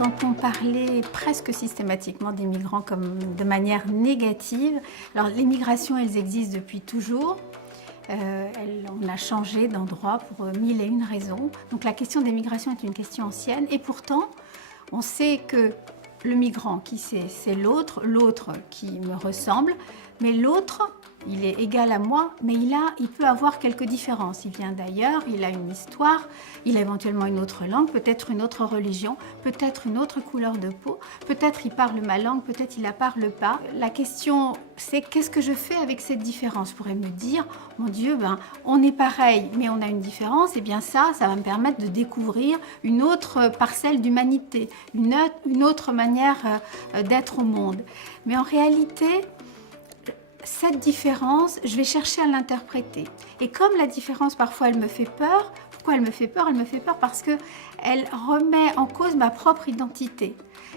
entend-on parler presque systématiquement des migrants comme de manière négative. Alors les migrations, elles existent depuis toujours. On a changé d'endroit pour mille et une raisons. Donc la question des migrations est une question ancienne. Et pourtant, on sait que le migrant, qui c'est l'autre qui me ressemble, mais l'autre, il est égal à moi, mais il peut avoir quelques différences. Il vient d'ailleurs, il a une histoire, il a éventuellement une autre langue, peut-être une autre religion, peut-être une autre couleur de peau, peut-être il parle ma langue, peut-être il la parle pas. La question, c'est qu'est-ce que je fais avec cette différence? Je pourrais me dire, mon Dieu, on est pareil, mais on a une différence, et bien ça va me permettre de découvrir une autre parcelle d'humanité, une autre manière d'être au monde. Mais en réalité, cette différence, je vais chercher à l'interpréter. Et comme la différence, parfois, elle me fait peur. Pourquoi elle me fait peur? Elle me fait peur parce qu'elle remet en cause ma propre identité.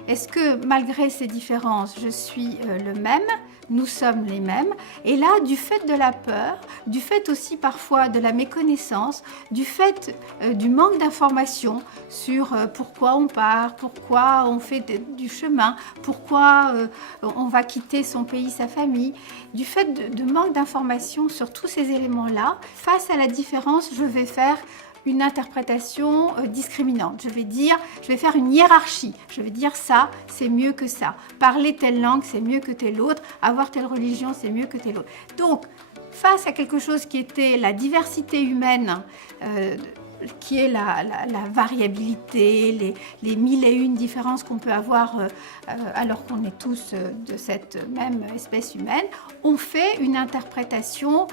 Est-ce que, malgré ces différences, je suis le même? Nous sommes les mêmes. Et là, du fait de la peur, du fait aussi parfois de la méconnaissance, du fait du manque d'informations sur pourquoi on part, pourquoi on fait du chemin, pourquoi on va quitter son pays, sa famille, du fait de manque d'informations sur tous ces éléments-là, face à la différence, je vais faire une interprétation discriminante. Je vais faire une hiérarchie. Je vais dire ça, c'est mieux que ça. Parler telle langue, c'est mieux que telle autre. Avoir telle religion, c'est mieux que telle autre. Donc, face à quelque chose qui était la diversité humaine, qui est la variabilité, les mille et une différences qu'on peut avoir alors qu'on est tous de cette même espèce humaine, on fait une interprétation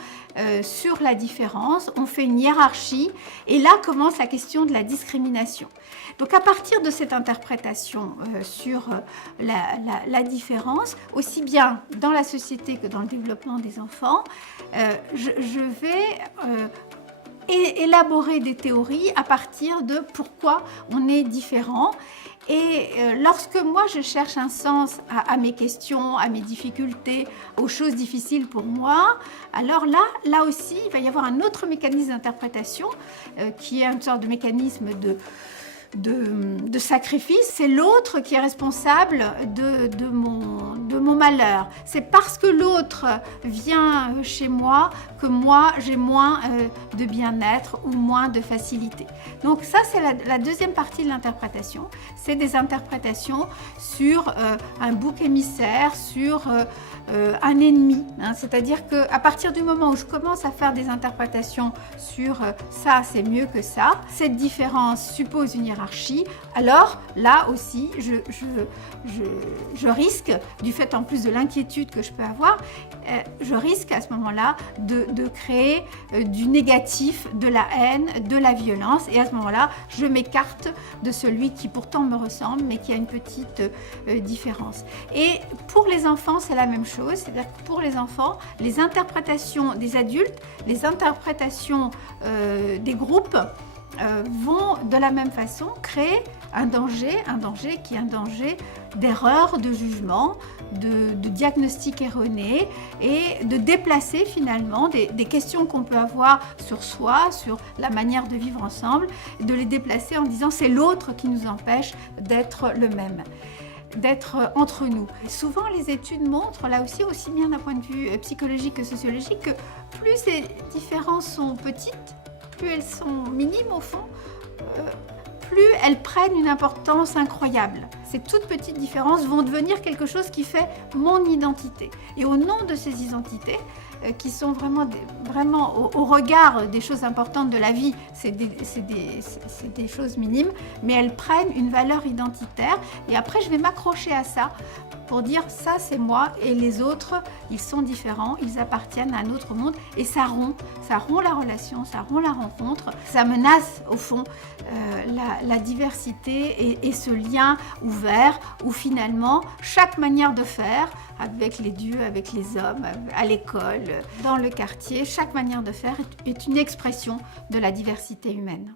sur la différence, on fait une hiérarchie, et là commence la question de la discrimination. Donc à partir de cette interprétation sur la différence, aussi bien dans la société que dans le développement des enfants, je vais élaborer des théories à partir de pourquoi on est différent. Et lorsque moi je cherche un sens à mes questions, à mes difficultés, aux choses difficiles pour moi, alors là aussi il va y avoir un autre mécanisme d'interprétation qui est une sorte de mécanisme de sacrifice. C'est l'autre qui est responsable de mon malheur. C'est parce que l'autre vient chez moi que moi j'ai moins de bien-être ou moins de facilité. Donc ça, c'est la deuxième partie de l'interprétation. C'est des interprétations sur un bouc émissaire, sur un ennemi. C'est-à-dire qu'à partir du moment où je commence à faire des interprétations sur ça, c'est mieux que ça, cette différence suppose une hiérarchie, alors là aussi, je risque, du fait en plus de l'inquiétude que je peux avoir, je risque à ce moment-là de créer du négatif, de la haine, de la violence, et à ce moment-là, je m'écarte de celui qui pourtant me ressemble, mais qui a une petite différence. Et pour les enfants, c'est la même chose. C'est-à-dire que pour les enfants, les interprétations des adultes, les interprétations des groupes vont de la même façon créer un danger qui est un danger d'erreur, de jugement, de diagnostic erroné et de déplacer finalement des questions qu'on peut avoir sur soi, sur la manière de vivre ensemble, de les déplacer en disant c'est l'autre qui nous empêche d'être le même, d'être entre nous. Et souvent, les études montrent, là aussi bien d'un point de vue psychologique que sociologique, que plus ces différences sont petites, plus elles sont minimes au fond, plus elles prennent une importance incroyable. Ces toutes petites différences vont devenir quelque chose qui fait mon identité. Et au nom de ces identités, qui sont vraiment au regard des choses importantes de la vie, c'est des choses minimes, mais elles prennent une valeur identitaire. Et après, je vais m'accrocher à ça pour dire ça c'est moi et les autres, ils sont différents, ils appartiennent à un autre monde, et ça rompt la relation, ça rompt la rencontre, ça menace au fond la diversité et ce lien ouvert où finalement chaque manière de faire, avec les dieux, avec les hommes, à l'école, dans le quartier, chaque manière de faire est une expression de la diversité humaine.